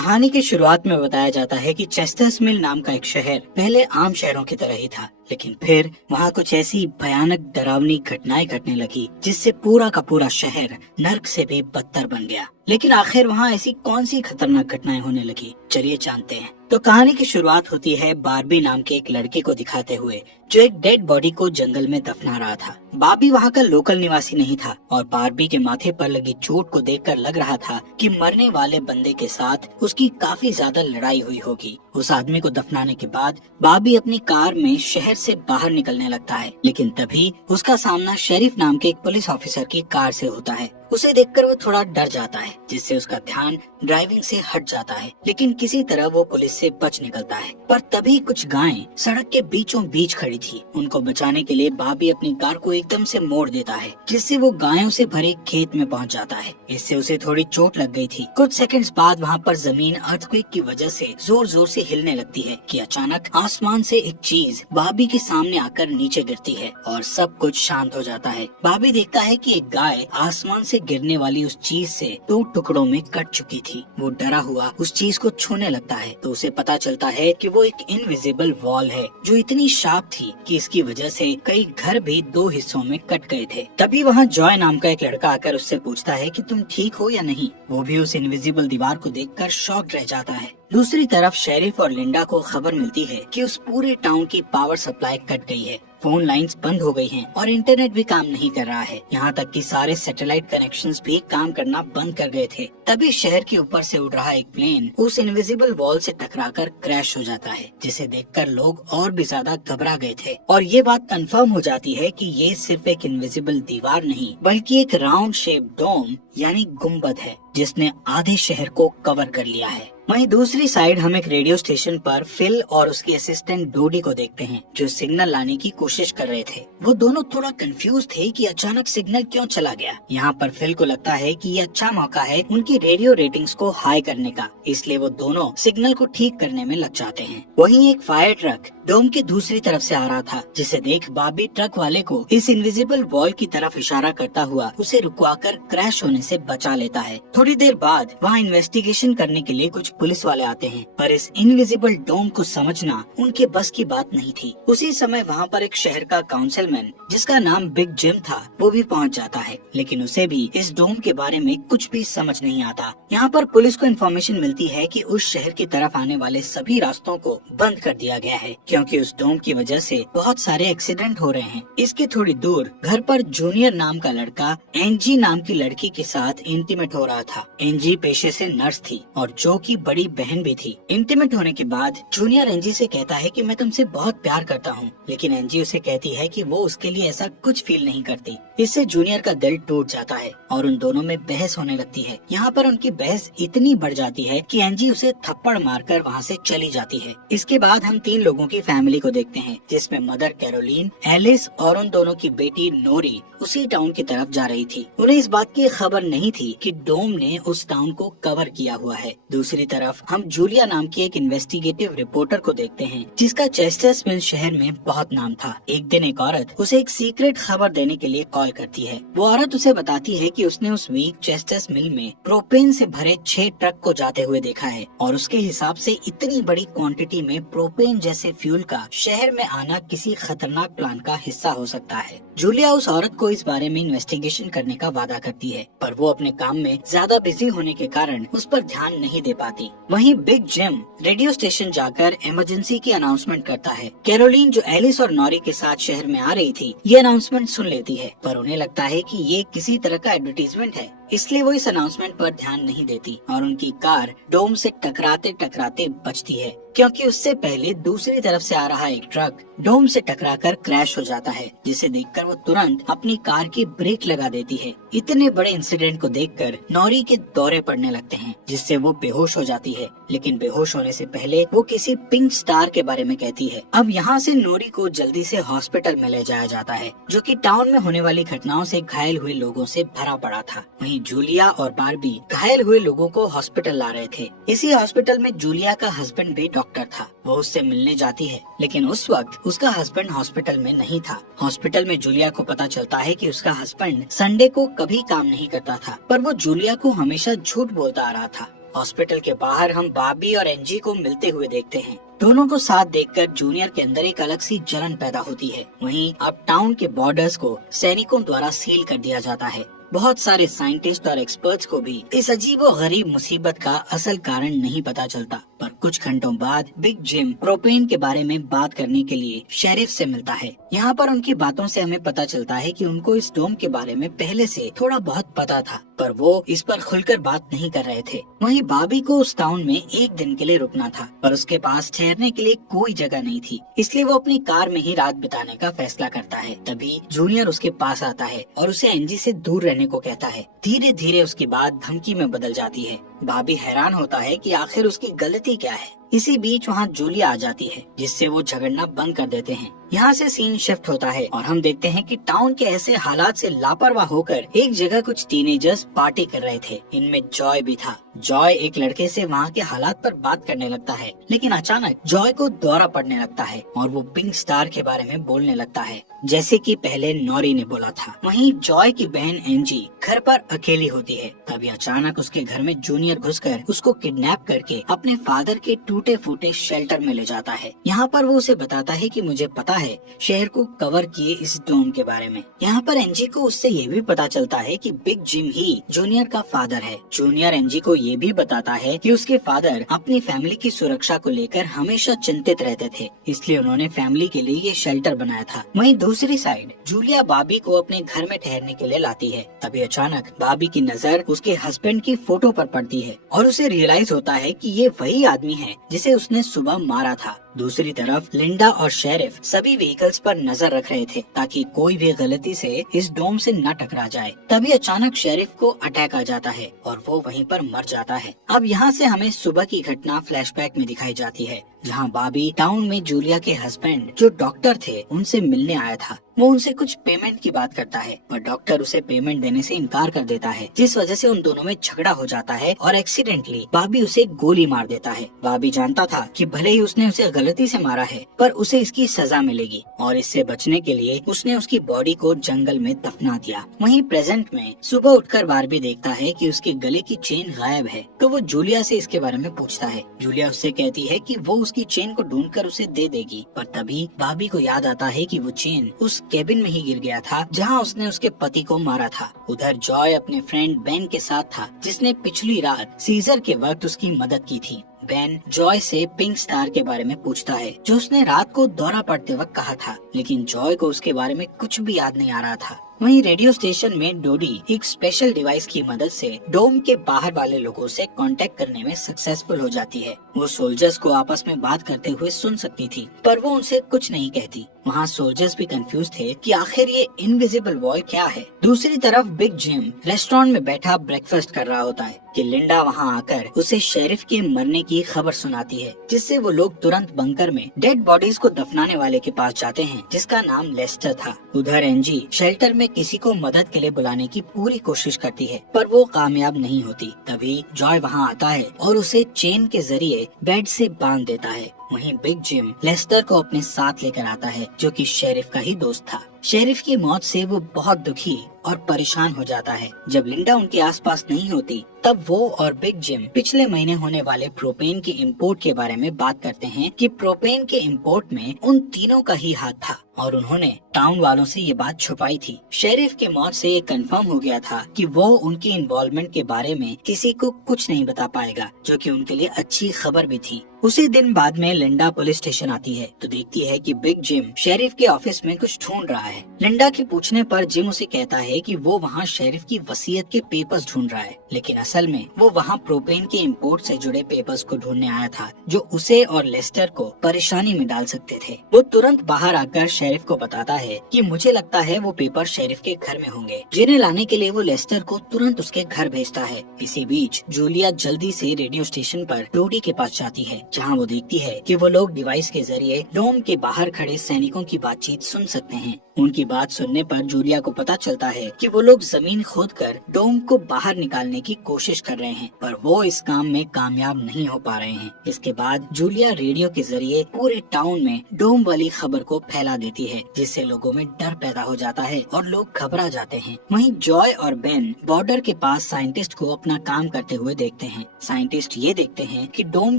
कहानी की शुरुआत में बताया जाता है कि चेस्टर्स मिल नाम का एक शहर पहले आम शहरों की तरह ही था, लेकिन फिर वहाँ कुछ ऐसी भयानक डरावनी घटनाएं घटने लगी जिससे पूरा का पूरा शहर नर्क से भी बदतर बन गया। लेकिन आखिर वहाँ ऐसी कौन सी खतरनाक घटनाएं होने लगी, चलिए जानते हैं। तो कहानी की शुरुआत होती है बार्बी नाम के एक लड़के को दिखाते हुए जो एक डेड बॉडी को जंगल में दफना रहा था। बार्बी वहाँ का लोकल निवासी नहीं था और बार्बी के माथे पर लगी चोट को देखकर लग रहा था कि मरने वाले बंदे के साथ उसकी काफी ज्यादा लड़ाई हुई होगी। उस आदमी को दफनाने के बाद बार्बी अपनी कार में शहर से बाहर निकलने लगता है, लेकिन तभी उसका सामना शेरिफ नाम के एक पुलिस ऑफिसर की कार से होता है। उसे देखकर वो थोड़ा डर जाता है, जिससे उसका ध्यान ड्राइविंग से हट जाता है, लेकिन किसी तरह वो पुलिस से बच निकलता है। पर तभी कुछ गायें सड़क के बीचों बीच खड़ी थी। उनको बचाने के लिए बाबी अपनी कार को एकदम से मोड़ देता है, जिससे वो गायों से भरे खेत में पहुंच जाता है। इससे उसे थोड़ी चोट लग गई थी। कुछ सेकंड्स बाद वहाँ पर जमीन अर्थक्वेक की वजह से जोर जोर से हिलने लगती है कि अचानक आसमान से एक चीज बाबी के सामने आकर नीचे गिरती है और सब कुछ शांत हो जाता है। बाबी देखता है कि एक गाय आसमान से गिरने वाली उस चीज से 2 टुकड़ों में कट चुकी थी। वो डरा हुआ उस चीज को छूने लगता है तो उसे पता चलता है कि वो एक इनविजिबल वॉल है जो इतनी शार्प थी कि इसकी वजह से कई घर भी 2 हिस्सों में कट गए थे। तभी वहाँ जॉय नाम का एक लड़का आकर उससे पूछता है कि तुम ठीक हो या नहीं। वो भी उस इनविजिबल दीवार को देखकर शॉक्ड रह जाता है। दूसरी तरफ शेरिफ और लिंडा को खबर मिलती है कि उस पूरे टाउन की पावर सप्लाई कट गई है, फोन लाइंस बंद हो गई हैं और इंटरनेट भी काम नहीं कर रहा है। यहाँ तक कि सारे सैटेलाइट कनेक्शंस भी काम करना बंद कर गए थे। तभी शहर के ऊपर से उड़ रहा एक प्लेन उस इनविजिबल वॉल से टकराकर क्रैश हो जाता है, जिसे देखकर लोग और भी ज्यादा घबरा गए थे। और ये बात कंफर्म हो जाती है कि ये सिर्फ एक इनविजिबल दीवार नहीं बल्कि एक राउंड शेप डोम यानी गुम्बद है जिसने आधे शहर को कवर कर लिया है। वहीं दूसरी साइड हम एक रेडियो स्टेशन पर फिल और उसकी असिस्टेंट डोडी को देखते हैं जो सिग्नल लाने की कोशिश कर रहे थे। वो दोनों थोड़ा कंफ्यूज थे कि अचानक सिग्नल क्यों चला गया। यहाँ पर फिल को लगता है कि ये अच्छा मौका है उनकी रेडियो रेटिंग्स को हाई करने का, इसलिए वो दोनों सिग्नल को ठीक करने में लग जाते हैं। वहीं एक फायर ट्रक डोम की दूसरी तरफ से आ रहा था, जिसे देख बाबी ट्रक वाले को इस इनविजिबल वॉल की तरफ इशारा करता हुआ उसे रुकवाकर क्रैश होने से बचा लेता है। थोड़ी देर बाद वहाँ इन्वेस्टिगेशन करने के लिए कुछ पुलिस वाले आते हैं, पर इस इनविजिबल डोम को समझना उनके बस की बात नहीं थी। उसी समय वहाँ पर एक शहर का काउंसिलमैन जिसका नाम बिग जिम था वो भी पहुँच जाता है, लेकिन उसे भी इस डोम के बारे में कुछ भी समझ नहीं आता। यहाँ पर पुलिस को इन्फॉर्मेशन मिलती है कि उस शहर की तरफ आने वाले सभी रास्तों को बंद कर दिया गया है क्योंकि उस डोम की वजह से बहुत सारे एक्सीडेंट हो रहे हैं। इसके थोड़ी दूर घर पर जूनियर नाम का लड़का एंजी नाम की लड़की के साथ इंटीमेट हो रहा था। एंजी पेशे से नर्स थी और जो की बड़ी बहन भी थी। इंटीमेट होने के बाद जूनियर एंजी से कहता है कि मैं तुमसे बहुत प्यार करता हूँ, लेकिन एंजी उसे कहती है कि वो उसके लिए ऐसा कुछ फील नहीं करती। इससे जूनियर का दिल टूट जाता है और उन दोनों में बहस होने लगती है। यहाँ पर उनकी बहस इतनी बढ़ जाती है कि एंजी उसे थप्पड़ मारकर वहाँ से चली जाती है। इसके बाद हम 3 लोगों की फैमिली को देखते हैं, जिसमें मदर कैरोलीन, एलिस और उन दोनों की बेटी नोरी उसी टाउन की तरफ जा रही थी। उन्हें इस बात की खबर नहीं थी कि डोम ने उस टाउन को कवर किया हुआ है। दूसरी तरफ हम जूलिया नाम की एक इन्वेस्टिगेटिव रिपोर्टर को देखते हैं जिसका चेस्टर्स मिल शहर में बहुत नाम था। एक दिन एक औरत उसे एक सीक्रेट खबर देने के लिए कॉल करती है। वो औरत उसे बताती है कि उसने उस वीक चेस्टर्स मिल में प्रोपेन से भरे 6 ट्रक को जाते हुए देखा है और उसके हिसाब से इतनी बड़ी क्वांटिटी में प्रोपेन जैसे फ्यूल का शहर में आना किसी खतरनाक प्लान का हिस्सा हो सकता है। जूलिया उस औरत को इस बारे में इन्वेस्टिगेशन करने का वादा करती है, पर वो अपने काम में ज्यादा बिजी होने के कारण उस पर ध्यान नहीं दे पाती। वहीं बिग जिम रेडियो स्टेशन जाकर इमरजेंसी की अनाउंसमेंट करता है। कैरोलीन जो एलिस और नॉरी के साथ शहर में आ रही थी ये अनाउंसमेंट सुन लेती है, पर उन्हें लगता है कि ये किसी तरह का एडवर्टीजमेंट है, इसलिए वो इस अनाउंसमेंट पर ध्यान नहीं देती और उनकी कार डोम से टकराते टकराते बचती है क्योंकि उससे पहले दूसरी तरफ से आ रहा एक ट्रक डोम से टकराकर क्रैश हो जाता है, जिसे देखकर वो तुरंत अपनी कार की ब्रेक लगा देती है। इतने बड़े इंसिडेंट को देखकर नौरी के दौरे पड़ने लगते हैं, जिससे वो बेहोश हो जाती है, लेकिन बेहोश होने से पहले वो किसी पिंक स्टार के बारे में कहती है। अब यहाँ से नौरी को जल्दी से हॉस्पिटल में ले जाया जाता है, जो कि टाउन में होने वाली घटनाओं से घायल हुए लोगों से भरा पड़ा था। वहीं जूलिया और बार्बी घायल हुए लोगों को हॉस्पिटल ला रहे थे। इसी हॉस्पिटल में जूलिया का हस्बैंड भी डॉक्टर था। वो उससे मिलने जाती है, लेकिन उस वक्त उसका हस्बैंड हॉस्पिटल में नहीं था। हॉस्पिटल में जूलिया को पता चलता है कि उसका हस्बैंड संडे को कभी काम नहीं करता था, पर वो जूलिया को हमेशा झूठ बोलता आ रहा था। हॉस्पिटल के बाहर हम बॉबी और एंजी को मिलते हुए देखते हैं। दोनों को साथ देखकर जूनियर के अंदर एक अलग सी जलन पैदा होती है। वहीं अब टाउन के बॉर्डर्स को सैनिकों द्वारा सील कर दिया जाता है। बहुत सारे साइंटिस्ट और एक्सपर्ट्स को भी इस अजीबो गरीब मुसीबत का असल कारण नहीं पता चलता, पर कुछ घंटों बाद बिग जिम प्रोपेन के बारे में बात करने के लिए शेरिफ से मिलता है। यहाँ पर उनकी बातों से हमें पता चलता है कि उनको इस डोम के बारे में पहले से थोड़ा बहुत पता था, पर वो इस पर खुलकर बात नहीं कर रहे थे। वहीं बॉबी को उस टाउन में एक दिन के लिए रुकना था, पर उसके पास ठहरने के लिए कोई जगह नहीं थी, इसलिए वो अपनी कार में ही रात बिताने का फैसला करता है। तभी जूनियर उसके पास आता है और उसे एंजी से दूर रहने को कहता है। धीरे धीरे उसकी बात धमकी में बदल जाती है। बॉबी हैरान होता है कि आखिर उसकी गलती क्या है। इसी बीच वहाँ जूलिया आ जाती है, जिससे वो झगड़ना बंद कर देते हैं। यहाँ से सीन शिफ्ट होता है और हम देखते हैं कि टाउन के ऐसे हालात से लापरवाह होकर एक जगह कुछ टीनेजर्स पार्टी कर रहे थे। इनमें जॉय भी था। जॉय एक लड़के से वहाँ के हालात पर बात करने लगता है, लेकिन अचानक जॉय को दौरा पड़ने लगता है और वो पिंक स्टार के बारे में बोलने लगता है, जैसे कि पहले नॉरी ने बोला था। वहीं जॉय की बहन एंजी घर पर अकेली होती है। तभी अचानक उसके घर में जूनियर घुसकर उसको किडनैप करके अपने फादर के टूटे फूटे शेल्टर में ले जाता है। यहाँ पर वो उसे बताता है कि मुझे पता है शहर को कवर किए इस डोम के बारे में। यहाँ पर एंजी को उससे ये भी पता चलता है कि बिग जिम ही जूनियर का फादर है। जूनियर एंजी को ये भी बताता है कि उसके फादर अपनी फैमिली की सुरक्षा को लेकर हमेशा चिंतित रहते थे, इसलिए उन्होंने फैमिली के लिए ये शेल्टर बनाया था। वहीं दूसरी साइड जूलिया बॉबी को अपने घर में ठहरने के लिए लाती है। तभी अचानक बॉबी की नजर उसके हस्बैंड की फोटो पर पड़ती है और उसे रियलाइज होता है कि ये वही आदमी है जिसे उसने सुबह मारा था। दूसरी तरफ लिंडा और शेरिफ सभी व्हीकल्स पर नजर रख रहे थे ताकि कोई भी गलती से इस डोम से न टकरा जाए। तभी अचानक शेरिफ को अटैक आ जाता है और वो वहीं पर मर जाता है। अब यहाँ से हमें सुबह की घटना फ्लैशबैक में दिखाई जाती है, जहाँ बॉबी टाउन में जूलिया के हस्बैंड जो डॉक्टर थे उनसे मिलने आया था। वो उनसे कुछ पेमेंट की बात करता है, पर डॉक्टर उसे पेमेंट देने से इनकार कर देता है, जिस वजह से उन दोनों में झगड़ा हो जाता है और एक्सीडेंटली बॉबी उसे गोली मार देता है। बॉबी जानता था कि भले ही उसने उसे गलती से मारा है, पर उसे इसकी सजा मिलेगी और इससे बचने के लिए उसने उसकी बॉडी को जंगल में दफना दिया। वहीं प्रेजेंट में सुबह उठकर बारबी देखता है कि उसके गले की चेन गायब है, तो वो जूलिया से इसके बारे में पूछता है। जूलिया उससे कहती है कि वो उसकी चेन को ढूंढकर उसे दे देगी, पर तभी बॉबी को याद आता है कि वो चेन उस केबिन में ही गिर गया था जहाँ उसने उसके पति को मारा था। उधर जॉय अपने फ्रेंड बेन के साथ था, जिसने पिछली रात सीजर के वक्त उसकी मदद की थी। बेन जॉय से पिंक स्टार के बारे में पूछता है, जो उसने रात को दौरा पड़ते वक्त कहा था, लेकिन जॉय को उसके बारे में कुछ भी याद नहीं आ रहा था। वहीं रेडियो स्टेशन में डोडी एक स्पेशल डिवाइस की मदद से डोम के बाहर वाले लोगों से कांटेक्ट करने में सक्सेसफुल हो जाती है। वो सोल्जर्स को आपस में बात करते हुए सुन सकती थी, पर वो उनसे कुछ नहीं कहती। वहाँ सोल्जर्स भी कंफ्यूज थे कि आखिर ये इनविजिबल वॉल क्या है। दूसरी तरफ बिग जिम रेस्टोरेंट में बैठा ब्रेकफास्ट कर रहा होता है कि लिंडा वहाँ आकर उसे शेरिफ के मरने की खबर सुनाती है, जिससे वो लोग तुरंत बंकर में डेड बॉडीज को दफनाने वाले के पास जाते हैं, जिसका नाम लेस्टर था। उधर एंजी शेल्टर में किसी को मदद के लिए बुलाने की पूरी कोशिश करती है, पर वो कामयाब नहीं होती। तभी जॉय वहाँ आता है और उसे चेन के जरिए बेड से बांध देता है। वहीं बिग जिम लेस्टर को अपने साथ लेकर आता है, जो कि शेरिफ का ही दोस्त था। शेरिफ की मौत से वो बहुत दुखी और परेशान हो जाता है। जब लिंडा उनके आसपास नहीं होती, तब वो और बिग जिम पिछले महीने होने वाले प्रोपेन के इंपोर्ट के बारे में बात करते हैं कि प्रोपेन के इंपोर्ट में उन तीनों का ही हाथ था और उन्होंने टाउन वालों से ये बात छुपाई थी। शेरिफ के मौत से ये कंफर्म हो गया था कि वो उनकी इन्वॉल्वमेंट के बारे में किसी को कुछ नहीं बता पाएगा, जो कि उनके लिए अच्छी खबर भी थी। उसी दिन बाद में लिंडा पुलिस स्टेशन आती है तो देखती है कि बिग जिम शेरिफ के ऑफिस में कुछ ढूंढ रहा है। लिंडा के पूछने पर जिम उसे कहता है कि वो वहाँ शेरिफ की वसीयत के पेपर्स ढूंढ रहा है, लेकिन असल में वो वहाँ प्रोपेन के इंपोर्ट से जुड़े पेपर्स को ढूंढने आया था, जो उसे और लेस्टर को परेशानी में डाल सकते थे। वो तुरंत बाहर आकर शेरिफ को बताता है कि मुझे लगता है वो पेपर शेरिफ के घर में होंगे, जिन्हें लाने के लिए वो लेस्टर को तुरंत उसके घर भेजता है। इसी बीच जूलिया जल्दी से रेडियो स्टेशन पर डोडी के पास जाती है, जहां वो देखती है कि वो लोग डिवाइस के जरिए डोम के बाहर खड़े सैनिकों की बातचीत सुन सकते हैं। उनकी बात सुनने पर जूलिया को पता चलता है कि वो लोग जमीन खोदकर डोम को बाहर निकालने की कोशिश कर रहे हैं, पर वो इस काम में कामयाब नहीं हो पा रहे हैं। इसके बाद जूलिया रेडियो के जरिए पूरे टाउन में डोम वाली खबर को फैला देती है, जिससे लोगों में डर पैदा हो जाता है और लोग घबरा जाते हैं। वहीं जॉय और बेन बॉर्डर के पास साइंटिस्ट को अपना काम करते हुए देखते हैं। साइंटिस्ट ये देखते हैं कि डोम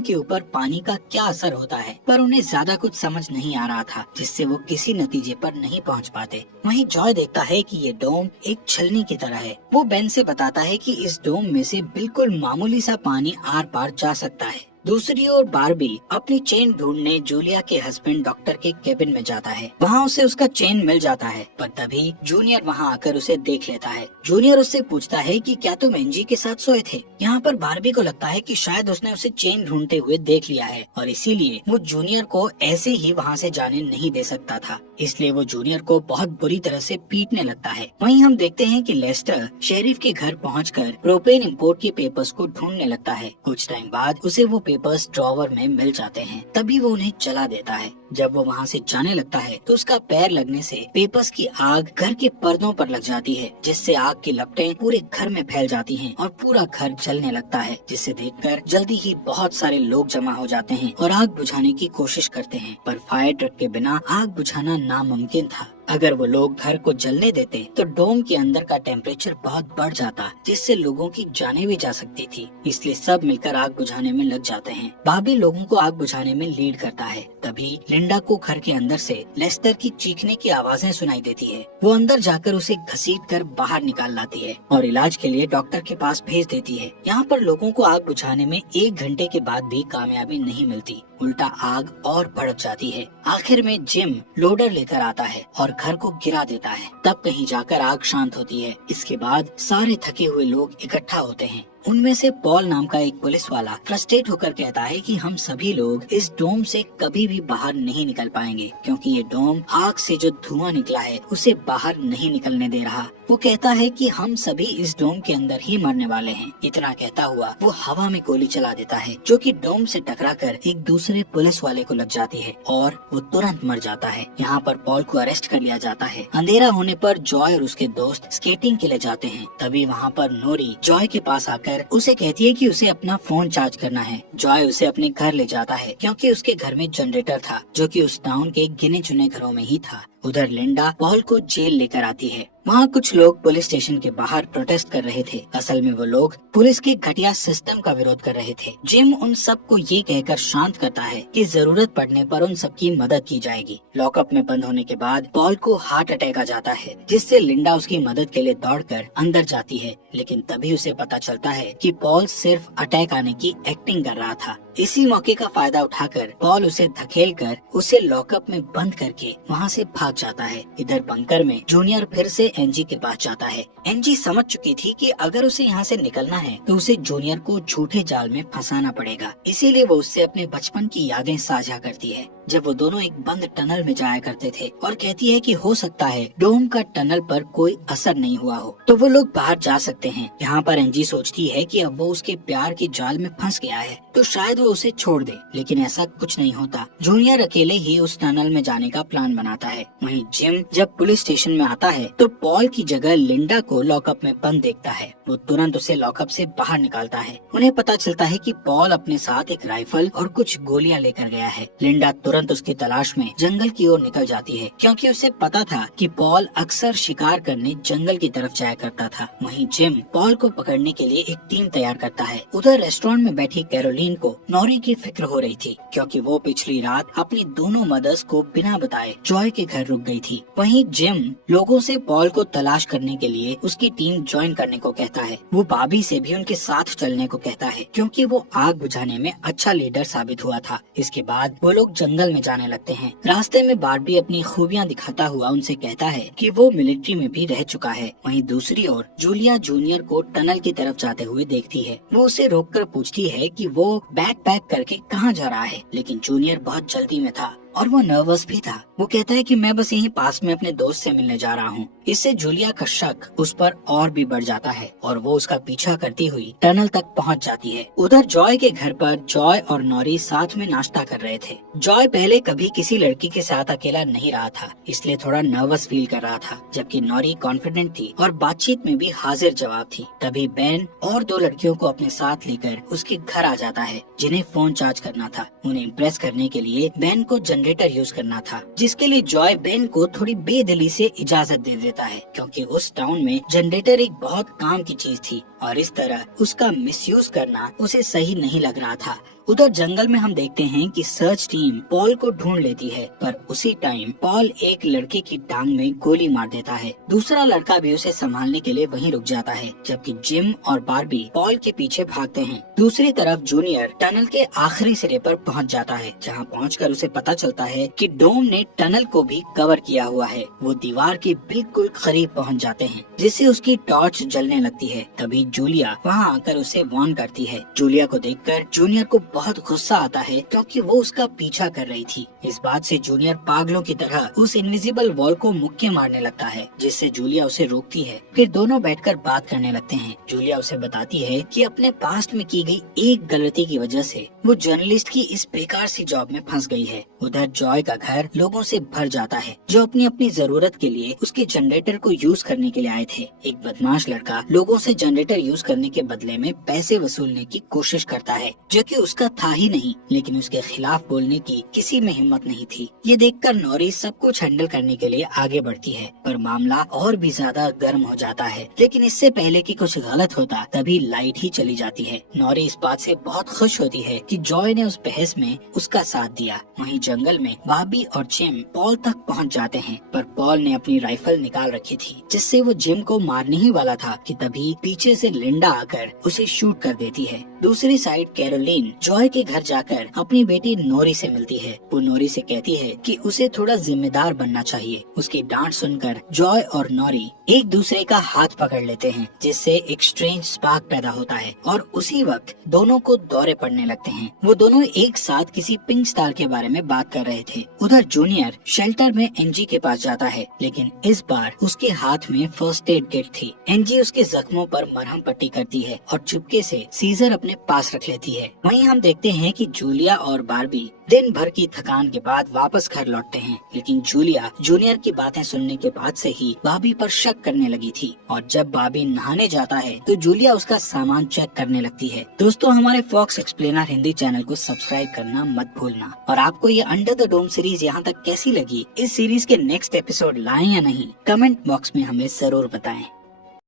के ऊपर पानी का क्या असर होता है, पर उन्हें ज्यादा कुछ समझ नहीं आ रहा था, जिससे वो किसी नतीजे पर नहीं पहुंच पाते। वहीं जॉय देखता है कि ये डोम एक छलनी की तरह है। वो बेन से बताता है कि इस डोम में से बिल्कुल मामूली सा पानी आर पार जा सकता है। दूसरी ओर बारबी अपनी चेन ढूंढने जूलिया के हस्बैंड डॉक्टर के केबिन में जाता है। वहाँ उसे उसका चेन मिल जाता है, पर तभी जूनियर वहाँ आकर उसे देख लेता है। जूनियर उससे पूछता है कि क्या तुम एनजी के साथ सोए थे। यहाँ पर बारबी को लगता है कि शायद उसने उसे चेन ढूंढते हुए देख लिया है और इसीलिए वो जूनियर को ऐसे ही वहाँ से जाने नहीं दे सकता था। इसलिए वो जूनियर को बहुत बुरी तरह से पीटने लगता है। वहीं हम देखते हैं कि लेस्टर शेरिफ के घर पहुंचकर प्रोपेन इंपोर्ट के पेपर्स को ढूंढने लगता है। कुछ टाइम बाद उसे वो पेपर्स ड्रॉवर में मिल जाते हैं, तभी वो उन्हें जला देता है। जब वो वहाँ से जाने लगता है तो उसका पैर लगने से पेपर्स की आग घर के पर्दों पर लग जाती है, जिससे आग की लपटें पूरे घर में फैल जाती हैं और पूरा घर जलने लगता है, जिसे देखकर जल्दी ही बहुत सारे लोग जमा हो जाते हैं और आग बुझाने की कोशिश करते हैं, पर फायर ट्रक के बिना आग बुझाना नामुमकिन था। अगर वो लोग घर को जलने देते तो डोम के अंदर का टेम्परेचर बहुत बढ़ जाता, जिससे लोगों की जानें भी जा सकती थी। इसलिए सब मिलकर आग बुझाने में लग जाते हैं। बाबी लोगों को आग बुझाने में लीड करता है। तभी लिंडा को घर के अंदर से लेस्टर की चीखने की आवाजें सुनाई देती है। वो अंदर जाकर उसे घसीट कर बाहर निकाल लाती है और इलाज के लिए डॉक्टर के पास भेज देती है। यहाँ पर लोगों को आग बुझाने में 1 घंटे के बाद भी कामयाबी नहीं मिलती, उल्टा आग और भड़क जाती है। आखिर में जिम लोडर लेकर आता है और घर को गिरा देता है। तब कहीं जाकर आग शांत होती है। इसके बाद सारे थके हुए लोग इकट्ठा होते हैं। उनमें से पॉल नाम का एक पुलिस वाला फ्रस्ट्रेट होकर कहता है कि हम सभी लोग इस डोम से कभी भी बाहर नहीं निकल पाएंगे, क्योंकि ये डोम आग से जो धुआं निकला है उसे बाहर नहीं निकलने दे रहा। वो कहता है कि हम सभी इस डोम के अंदर ही मरने वाले हैं। इतना कहता हुआ वो हवा में गोली चला देता है, जो कि डोम से टकराकर एक दूसरे पुलिस वाले को लग जाती है और वो तुरंत मर जाता है। यहाँ पर पॉल को अरेस्ट कर लिया जाता है। अंधेरा होने पर जॉय और उसके दोस्त स्केटिंग के लिए जाते हैं। तभी वहाँ पर नोरी जॉय के पास आकर उसे कहती है कि उसे अपना फोन चार्ज करना है। जॉय उसे अपने घर ले जाता है, क्योंकि उसके घर में जनरेटर था, जो कि उस टाउन के गिने चुने घरों में ही था। उधर लिंडा पॉल को जेल लेकर आती है। वहाँ कुछ लोग पुलिस स्टेशन के बाहर प्रोटेस्ट कर रहे थे। असल में वो लोग पुलिस के घटिया सिस्टम का विरोध कर रहे थे। जिम उन सब को ये कहकर शांत करता है कि जरूरत पड़ने पर उन सब की मदद की जाएगी। लॉकअप में बंद होने के बाद पॉल को हार्ट अटैक आ जाता है, जिससे लिंडा उसकी मदद के लिए दौड़कर अंदर जाती है, लेकिन तभी उसे पता चलता है कि पॉल सिर्फ अटैक आने की एक्टिंग कर रहा था। इसी मौके का फायदा उठाकर पॉल उसे धकेलकर उसे लॉकअप में बंद करके वहाँ से भाग जाता है। इधर बंकर में जूनियर फिर से एनजी के पास जाता है। एनजी समझ चुकी थी कि अगर उसे यहाँ से निकलना है तो उसे जूनियर को झूठे जाल में फंसाना पड़ेगा, इसीलिए वो उससे अपने बचपन की यादें साझा करती है, जब वो दोनों एक बंद टनल में जाया करते थे, और कहती है कि हो सकता है डोम का टनल पर कोई असर नहीं हुआ हो, तो वो लोग बाहर जा सकते हैं। यहाँ पर एनजी सोचती है कि अब वो उसके प्यार के जाल में फंस गया है, तो शायद वो उसे छोड़ दे, लेकिन ऐसा कुछ नहीं होता। जूनियर अकेले ही उस टनल में जाने का प्लान बनाता है। वहीं जिम जब पुलिस स्टेशन में आता है तो पॉल की जगह लिंडा को लॉकअप में बंद देखता है। वो तुरंत उसे लॉकअप से बाहर निकालता है। उन्हें पता चलता है कि पॉल अपने साथ एक राइफल और कुछ गोलियां लेकर गया है। लिंडा तुरंत उसकी तलाश में जंगल की ओर निकल जाती है, क्योंकि उसे पता था कि पॉल अक्सर शिकार करने जंगल की तरफ जाया करता था। वहीं जिम पॉल को पकड़ने के लिए एक टीम तैयार करता है। उधर रेस्टोरेंट में बैठी कैरोलीन को नौरी की फिक्र हो रही थी, क्योंकि वो पिछली रात अपनी दोनों मदर्स को बिना बताए जॉय के घर रुक गई थी। वहीं जिम लोगों से पॉल को तलाश करने के लिए उसकी टीम ज्वाइन करने को कहता है। वो बाबी से भी उनके साथ चलने को कहता है, क्योंकि वो आग बुझाने में अच्छा लीडर साबित हुआ था। इसके बाद वो लोग जंगल में जाने लगते हैं। रास्ते में बारबी अपनी खूबियां दिखाता हुआ उनसे कहता है कि वो मिलिट्री में भी रह चुका है। वहीं दूसरी ओर जूलिया जूनियर को टनल की तरफ जाते हुए देखती है। वो उसे रोककर पूछती है कि वो बैग पैक करके कहाँ जा रहा है, लेकिन जूनियर बहुत जल्दी में था और वो नर्वस भी था। वो कहता है कि मैं बस यहीं पास में अपने दोस्त से मिलने जा रहा हूँ। इससे जूलिया का शक उस पर और भी बढ़ जाता है और वो उसका पीछा करती हुई टनल तक पहुंच जाती है। उधर जॉय के घर पर जॉय और नॉरी साथ में नाश्ता कर रहे थे। जॉय पहले कभी किसी लड़की के साथ अकेला नहीं रहा था, इसलिए थोड़ा नर्वस फील कर रहा था, जबकि नॉरी कॉन्फिडेंट थी और बातचीत में भी हाजिर जवाब थी। तभी बेन और दो लड़कियों को अपने साथ लेकर उसके घर आ जाता है, जिन्हें फोन चार्ज करना था। उन्हें इम्प्रेस करने के लिए बेन को जनरेटर यूज करना था, जिसके लिए जॉय बेन को थोड़ी बेदिली से इजाजत दे देता है, क्योंकि उस टाउन में जनरेटर एक बहुत काम की चीज थी और इस तरह उसका मिसयूज करना उसे सही नहीं लग रहा था। उधर जंगल में हम देखते हैं कि सर्च टीम पॉल को ढूंढ लेती है, पर उसी टाइम पॉल एक लड़के की टांग में गोली मार देता है। दूसरा लड़का भी उसे संभालने के लिए वहीं रुक जाता है, जबकि जिम और बार्बी पॉल के पीछे भागते हैं। दूसरी तरफ जूनियर टनल के आखिरी सिरे पर पहुंच जाता है, जहां पहुंचकर उसे पता चलता है कि डोम ने टनल को भी कवर किया हुआ है। वो दीवार के बिल्कुल करीब पहुंच जाते हैं, जिससे उसकी टॉर्च जलने लगती है। तभी जूलिया वहां आकर उसे वार्न करती है। जूलिया को देखकर जूनियर को बहुत गुस्सा आता है, क्योंकि वो उसका पीछा कर रही थी। इस बात से जूनियर पागलों की तरह उस इनविजिबल वॉल को मुक्के मारने लगता है, जिससे जूलिया उसे रोकती है। फिर दोनों बैठकर बात करने लगते हैं। जूलिया उसे बताती है कि अपने पास्ट में की गई एक गलती की वजह से वो जर्नलिस्ट की इस बेकार सी जॉब में फंस गई है। उधर जॉय का घर लोगों से भर जाता है, जो अपनी अपनी जरूरत के लिए उसके जनरेटर को यूज करने के लिए आए थे। एक बदमाश लड़का लोगों से जनरेटर यूज करने के बदले में पैसे वसूलने की कोशिश करता है, जो कि उसका था ही नहीं, लेकिन उसके खिलाफ बोलने की किसी में हिम्मत नहीं थी। ये देखकर नॉरी सब कुछ हैंडल करने के लिए आगे बढ़ती है, पर मामला और भी ज्यादा गर्म हो जाता है। लेकिन इससे पहले कि कुछ गलत होता, तभी लाइट ही चली जाती है। नॉरी इस बात से बहुत खुश होती है कि जॉय ने उस बहस में उसका साथ दिया। वहीं जंगल में बाबी और जिम पॉल तक पहुंच जाते हैं, पर पॉल ने अपनी राइफल निकाल रखी थी, जिससे वो जिम को मारने ही वाला था कि तभी पीछे से लिंडा आकर उसे शूट कर देती है। दूसरी साइड कैरोलिन जॉय के घर जाकर अपनी बेटी नोरी से मिलती है। वो नोरी से कहती है कि उसे थोड़ा जिम्मेदार बनना चाहिए। उसकी डांट सुनकर जॉय और नोरी एक दूसरे का हाथ पकड़ लेते हैं, जिससे एक स्ट्रेंज स्पार्क पैदा होता है और उसी वक्त दोनों को दौरे पड़ने लगते हैं। वो दोनों एक साथ किसी पिंक स्टार के बारे में बात कर रहे थे। उधर जूनियर शेल्टर में एनजी के पास जाता है, लेकिन इस बार उसके हाथ में फर्स्ट एड किट थी। एनजी उसके जख्मों पर मरहम पट्टी करती है और चुपके से सीजर अपने पास रख लेती है। वहीं हम देखते हैं कि जूलिया और बार्बी दिन भर की थकान के बाद वापस घर लौटते हैं, लेकिन जूलिया जूनियर की बातें सुनने के बाद से ही बाबी पर शक करने लगी थी और जब बाबी नहाने जाता है तो जूलिया उसका सामान चेक करने लगती है। दोस्तों, हमारे फॉक्स एक्सप्लेनर हिंदी चैनल को सब्सक्राइब करना मत भूलना। और आपको ये अंडर द डोम सीरीज यहाँ तक कैसी लगी, इस सीरीज के नेक्स्ट एपिसोड लाएं या नहीं, कमेंट बॉक्स में हमें जरूर बताएं।